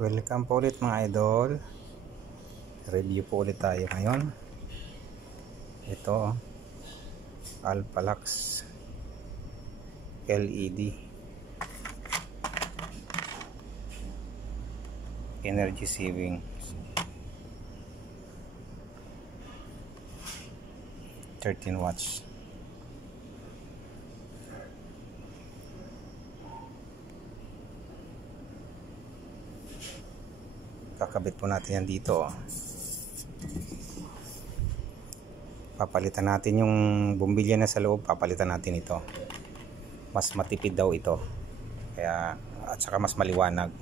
Welcome po ulit mga idol. Review po ulit tayo ngayon. Ito Alphalax LED energy saving 13 watts. Kakabit po natin yan dito. Papalitan natin yung bumbilya na sa loob, papalitan natin ito. Mas matipid daw ito. Kaya at saka mas maliwanag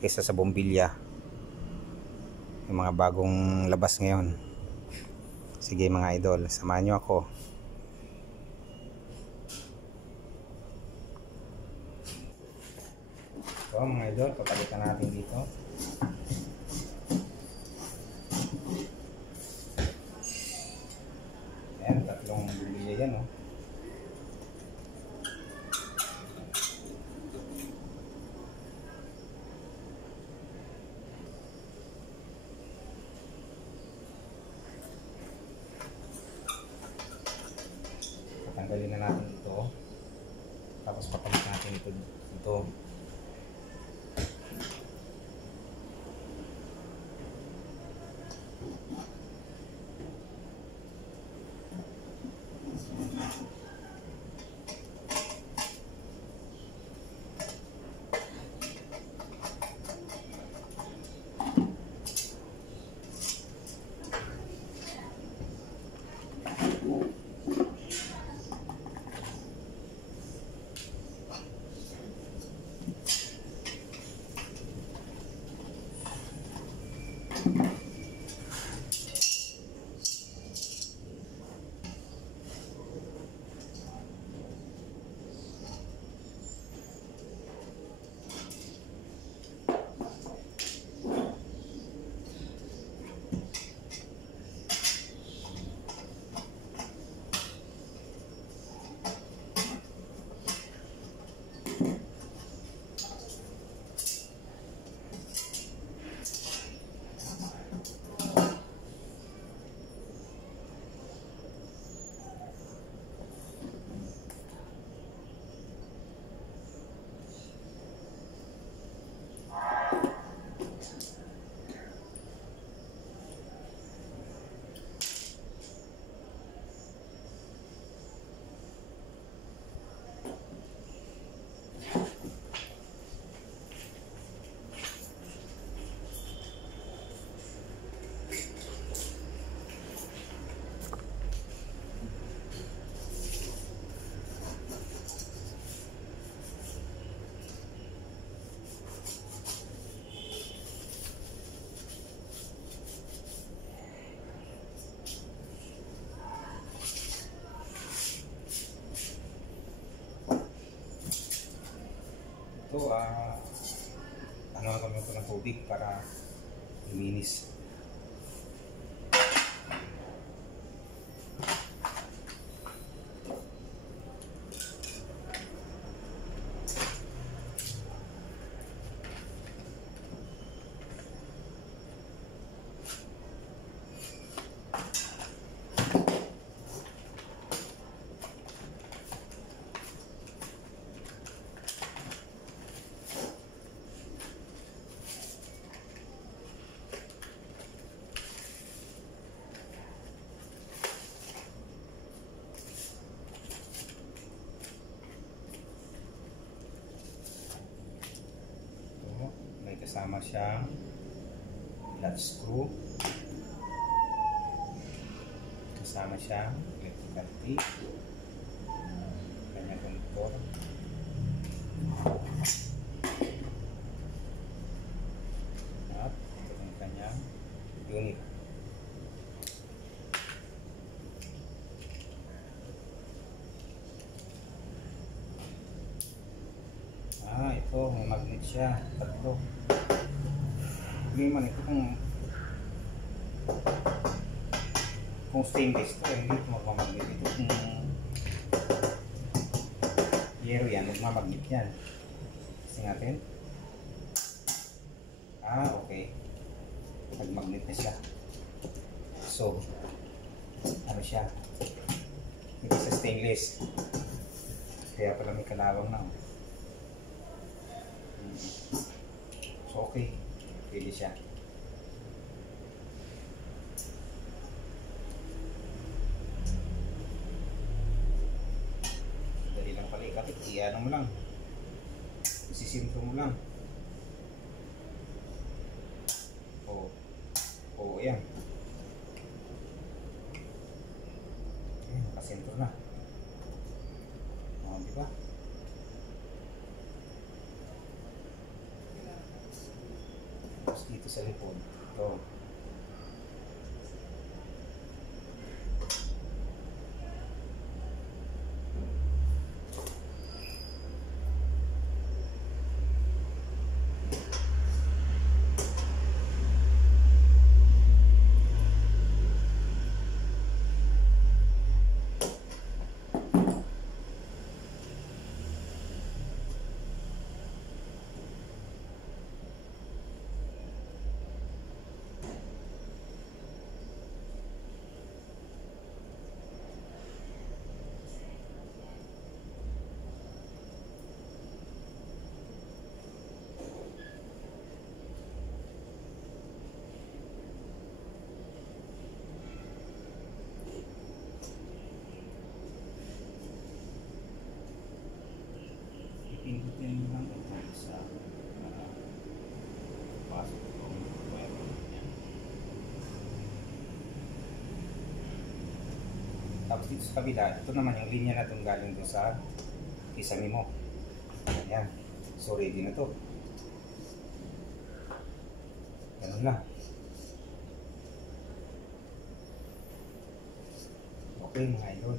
kaysa sa bumbilya. Yung mga bagong labas ngayon. Sige mga idol, samahan nyo ako. Ito mga idol, papalitan natin dito. Ayan, tatlong bumbilya yan, oh. Patanggalin na natin ito. Tapos papalit natin ito. Ito, ano naman ito ng tubig para luminis. May kasama siyang nut screw, kasama siyang electrical tape, kanyang connector, at ito ang kanyang unit. Ito may magnet siya, tatlo. Hindi man ito kung stainless ito, hindi ito magmamagnet. Ito kung yero yan, magmamagnet yan. Kasi natin Okay. Nag-magnet na siya. So, ano siya? Hindi sa stainless. Kaya pala may kalawang na. So, okay. Pwede siya. Dali lang pala ikapit. Iyan mo lang. Isisinto mo lang. Oo, yan. Ayan, nakasentro na. Di ba? Tapos dito sa likod. Ito. Pindutin lang ito sa pasok itong wire niya. Tapos dito sa kabila, ito naman yung linya na itong galing doon sa kisame mo. Ayan. So ready na to. Ganun lang. Okay mga idol.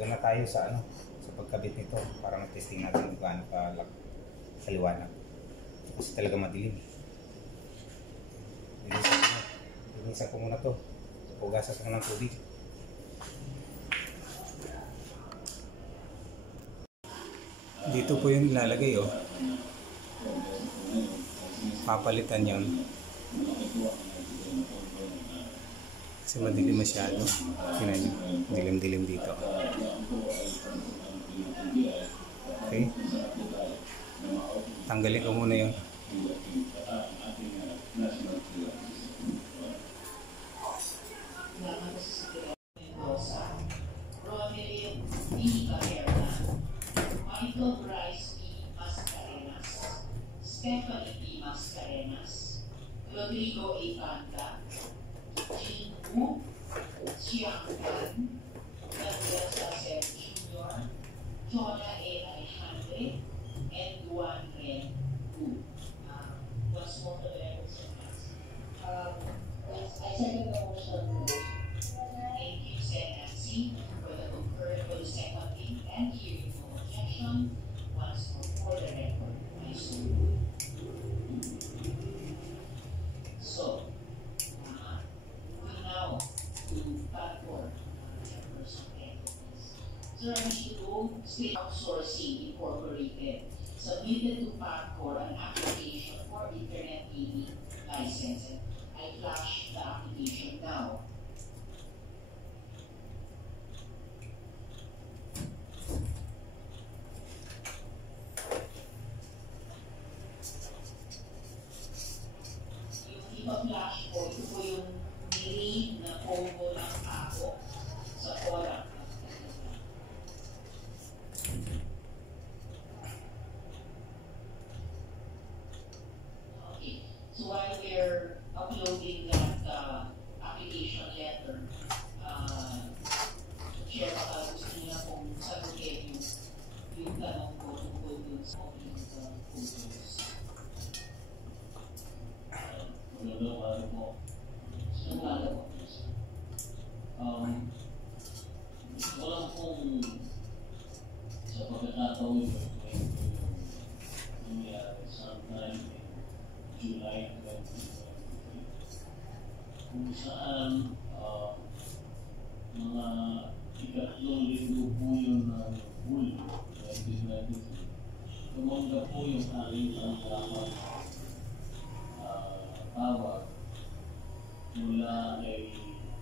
Doon na tayo sa pagkabit nito para mag-testing natin kung gaano kaliwanag. Kasi talaga madilim. Linisan ko muna to. Pugasan ko ng tubig. Dito po yung ilalagay papalitan yun. Kasi madilim masyado. Tingnan nyo. Dilim-dilim dito. Okay. Tanggalin ko muna yun. Michael Bryce P. Mascarenas, Stephanie P. Mascarenas, Rodrigo A. Panta, Jean Wu, Chiang Gan, Douglas Asel Jr., Jonah A. Alejandre, and Juan Ren Wu. What's more to the records of us? I second the motion. Thank you, Sen. Nancy, for the concurrent for the second thing and hearing no objection. Once more for the record, I so move. So, we now to platform chairperson entities. Sir, issue 2, State Outsourcing Incorporated submitted to PACCOR an application for Internet TV license. I flash the application now. Ipa-flash ko, ito po yung delay na combo ng ako sa forum. Okay, so while we're uploading that application letter, share gusto niya kung sagutin yung tanong ko tungkol dun sa photos. Magandang araw po. Walang pong sa pagkakataon ito nangyari sometime in July 2023 kung saan mga ikatlong linggo po yun ng Hulyo 2023 tumanggap po yung aking tanggapan tawag mula kay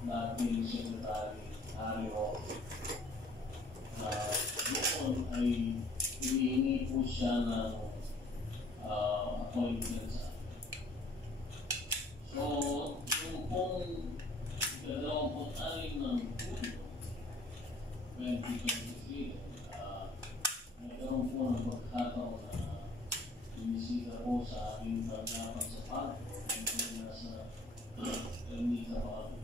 dating Secretary Harry Roque. Doon ay hinihingi po siya ng appointment sa akin. So, yung pong 26 ng Hulyo 2023, nagkaroon po ng pagkakataon na inisita po sa aking tanggapan sa Pato, yung nasa Ermita Pato.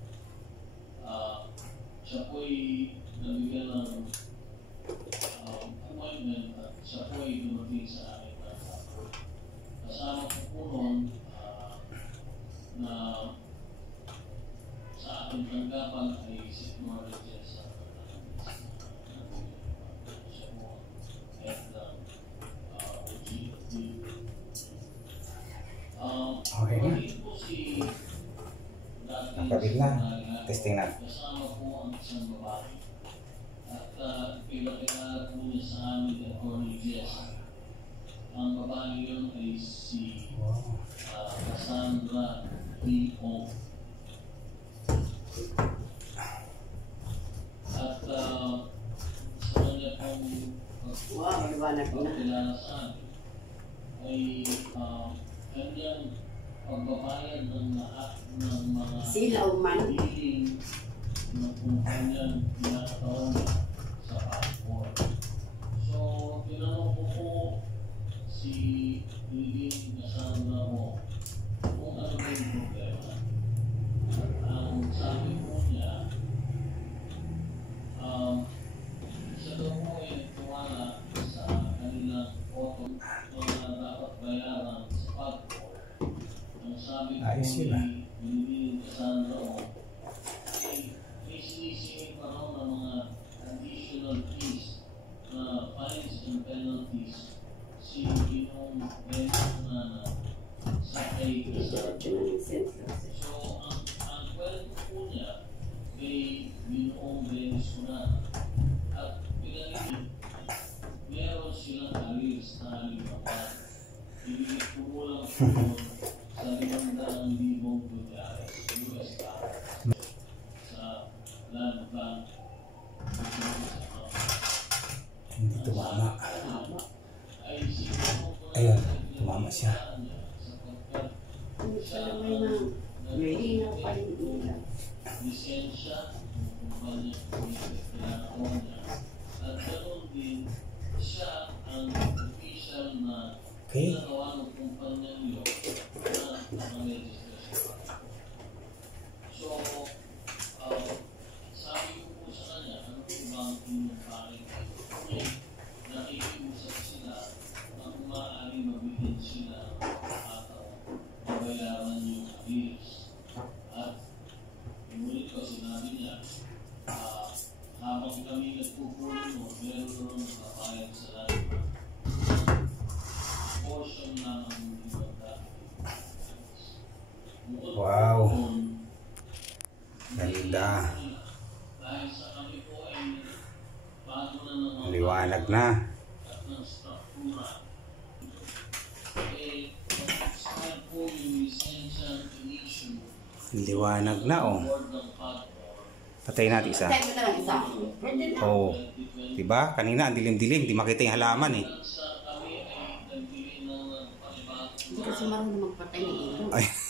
Siya po'y nabigyan ng appointment at siya po'y dumating sa akin na kasama ko po noon na sa aking tanggapan ay si Maricel sa siya po head ng OGFD. Okay na. Po si Nakabit na. Testing na. kasama po ang isang babae. At pinakilala po niya sa amin ang Attorney Jessa. Ang babae yun ay si Cassandra D.O. At sa kanya pong pagkilala sa amin ay kanyang pagbabayad ng lahat ng mga biling na kung kanyang pinakataon sa passport. So, tinanong ko po si Lilin Cassandra mo kung ano ba yung problema. Ang sabi po niya, siya daw po ay nagtiwala sa kanilang auto na dapat bayaran sa passport. Ang sabi ko ni Lilin Cassandra mo, may sinisingin pa raw ng mga additional fees na fines and penalties si Ginong Benson sa kay Cassandra. So, ang kwento po niya kay Ginong Benson at pinagiging meron silang arrears na halimapan. Ibigit ko mo lang po sa 500,000 US dollars sa Land Bank. Hindi tumama. Ayun, tumama siya. Lisensya ng kanyang pinakataon niya. At ganoon din, siya ang official na pinagawa ng kumpanyang yun na nakaregistration. So, sabi ko po sa kanya, ano po ba ang inyong paring kung nakikiusap sila na kung maaari mabigyan sila ng pagkakataon na bayaran yung arrears. At inulit ko, sinabi niya, habang kami nagpupulong mo, meron naman nakapayag sa lahat portion na ang ibanda. Wow. Ganda. Dahil sa kami po ay bago na naman Liwanag na. at ng struktura. Saan po yung lisensya issue Liwanag na oh. board ng PAGCOR Patayin natin isa. Oh. Diba? Kanina ang dilim-dilim, di makita yung halaman eh. sa kami ay nagbili ng panibagong Hindi kasi marunong magpatay ng ilaw. Ay.